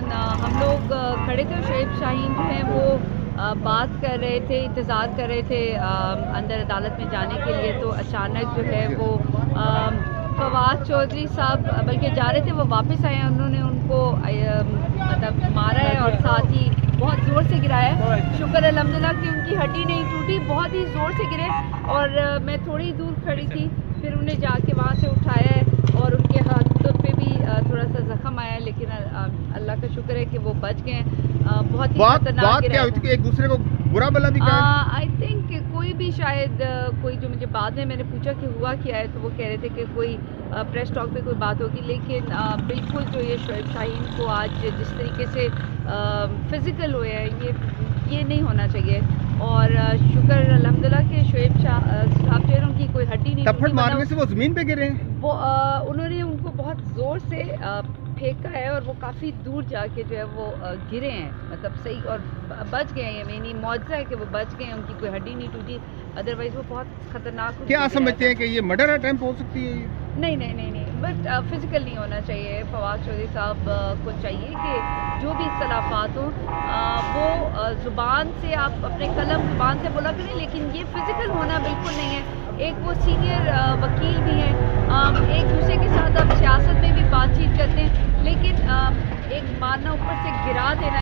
دوران ہم لوگ کھڑے تھے. شعیب شاہین جو ہیں وہ بات کر رہے تھے, انتظار کر رہے تھے اندر عدالت میں جانے کے لیے. تو اچانک جو ہے وہ فواد چودھری صاحب بلکہ جا رہے تھے, وہ واپس آئے ہیں. انہوں نے ان کو مطلب مارا ہے اور ساتھ ہی بہت زور سے گرایا ہے. شکر الحمدللہ کہ ان کی ہڈی نہیں ٹوٹی, بہت ہی زور سے گرے. اور میں تھوڑی دور کھڑی تھی, پھر انہیں جا کے وہاں سے اٹھایا ہے اور ان کے ہاتھوں پہ بھی تھوڑا سا زخم آیا ہے, لیکن اللہ کا شکر ہے کہ وہ بچ گئے ہیں. بہت ہی خطرناک گرا تھا. ایک دوسرے کو برا بلا بھی کہا. آئی تھنک کوئی بھی شاید کوئی جو مجھے بعد میں نے پوچھا کہ ہوا کیا ہے, تو وہ کہہ رہے تھے کہ کوئی پریس ٹاک پہ کوئی بات ہوگی. لیکن بالکل جو یہ شعیب شاہین کو آج جس طریقے سے فزیکل ہوئے ہیں, یہ نہیں ہونا چاہیے. اور شکر الحمدللہ کہ شعیب صاحب جو ہے ان کی کوئی ہڈی نہیں تھپڑ ٹوٹی. مارنے سے وہ زمین پہ گرے ہیں. وہ انہوں نے ان کو بہت زور سے پھینکا ہے اور وہ کافی دور جا کے جو ہے وہ گرے ہیں, مطلب صحیح, اور بچ گئے ہیں. یعنی معجزہ ہے کہ وہ بچ گئے ہیں, ان کی کوئی ہڈی نہیں ٹوٹی, ادروائز وہ بہت خطرناک. کیا سمجھتے ہیں کہ یہ مرڈر اٹیمپٹ ہو سکتی ہے؟ نہیں نہیں نہیں نہیں, بٹ فزیکل نہیں ہونا چاہیے. فواد چودھری صاحب کو چاہیے کہ جو بھی اختلافات ہوں وہ زبان سے, آپ اپنے قلم زبان سے بولا کریں, لیکن یہ فزیکل ہونا بالکل نہیں ہے. ایک وہ سینئر وکیل بھی ہیں, ایک دوسرے کے ساتھ آپ سیاست میں بھی بات چیت کرتے ہیں, لیکن ایک مارنا اوپر سے گرا دینا